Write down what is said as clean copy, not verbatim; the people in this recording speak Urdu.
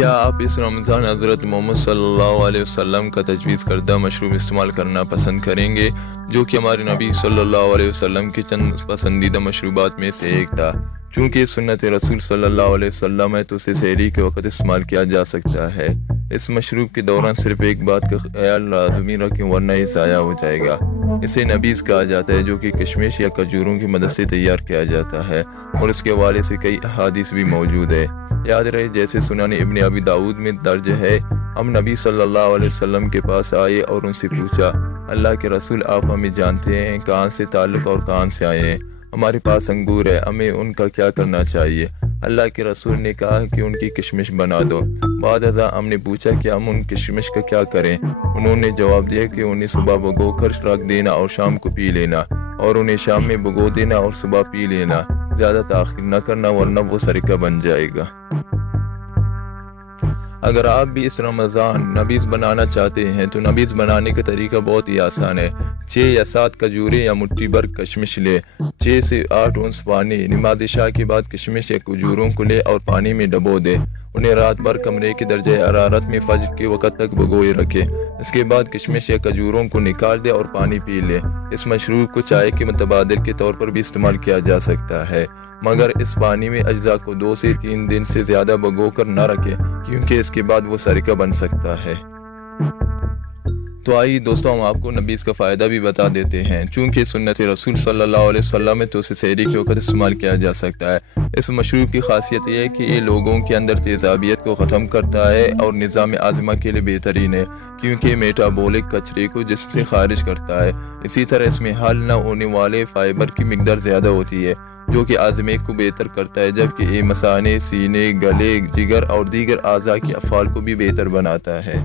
کیا آپ اس رمضان حضرت محمد صلی اللہ علیہ وسلم کا تجویز کردہ مشروب استعمال کرنا پسند کریں گے، جو کہ ہمارے نبی صلی اللہ علیہ وسلم کے چند پسندیدہ مشروبات میں سے ایک تھا؟ چونکہ سنت رسول صلی اللہ علیہ وسلم ہے تو اسے سحری کے وقت استعمال کیا جا سکتا ہے۔ اس مشروب کے دوران صرف ایک بات کا خیال لازمی رکھیں ورنہ یہ ضائع ہو جائے گا۔ اسے نبیذ کہا جاتا ہے، جو کہ کشمش یا کھجوروں کی مدد سے تیار کیا جاتا ہے، اور اس کے حوالے سے کئی احادیث بھی موجود ہے۔ یاد رہے جیسے سنن ابن ابی داؤد میں درج ہے، ہم نبی صلی اللہ علیہ وسلم کے پاس آئے اور ان سے پوچھا، اللہ کے رسول آپ ہمیں جانتے ہیں کہاں سے تعلق اور کہاں سے آئے ہیں؟ ہمارے پاس انگور ہے، ہمیں ان کا کیا کرنا چاہیے؟ اللہ کے رسول نے کہا کہ ان کی کشمش بنا دو۔ بعد ازاں ہم نے پوچھا کہ ہم ان کشمش کا کیا کریں؟ انہوں نے جواب دیا کہ انہیں صبح بھگو کر رکھ دینا اور شام کو پی لینا، اور انہیں شام میں بھگو دینا اور صبح پی لینا، زیادہ تاخیر نہ کرنا ورنہ وہ سرقہ بن جائے گا۔ اگر آپ بھی اس رمضان نبیذ بنانا چاہتے ہیں تو نبیذ بنانے کا طریقہ بہت ہی آسان ہے۔ 6 یا 7 کھجوریں یا مٹھی بھر کشمش لے، 6 سے 8 اونس پانی، نماز عشاء کے بعد کشمش یا کھجوروں کو لے اور پانی میں ڈبو دے، انہیں رات بھر کمرے کے درجہ حرارت میں فجر کے وقت تک بھگوئے رکھے۔ اس کے بعد کشمش یا کھجوروں کو نکال دے اور پانی پی لے۔ اس مشروب کو چائے کے متبادل کے طور پر بھی استعمال کیا جا سکتا ہے، مگر اس پانی میں اجزاء کو 2 سے 3 دن سے زیادہ بھگو کر نہ رکھیں، کیونکہ اس کے بعد وہ سرقہ بن سکتا ہے۔ تو آئیے دوستوں، ہم آپ کو نبیذ کا فائدہ بھی بتا دیتے ہیں۔ چونکہ سنت رسول صلی اللہ علیہ وسلم میں تو اسے سحری کے وقت استعمال کیا جا سکتا ہے۔ اس مشروب کی خاصیت یہ ہے کہ یہ لوگوں کے اندر تیزابیت کو ختم کرتا ہے اور نظام ہاضمہ کے لیے بہترین ہے، کیونکہ یہ میٹابولک کچرے کو جسم سے خارج کرتا ہے۔ اسی طرح اس میں حل نہ ہونے والے فائبر کی مقدار زیادہ ہوتی ہے، جو کہ ہاضمے کو بہتر کرتا ہے، جبکہ یہ مثانے، سینے، گلے، جگر اور دیگر اعضاء کے افعال کو بھی بہتر بناتا ہے۔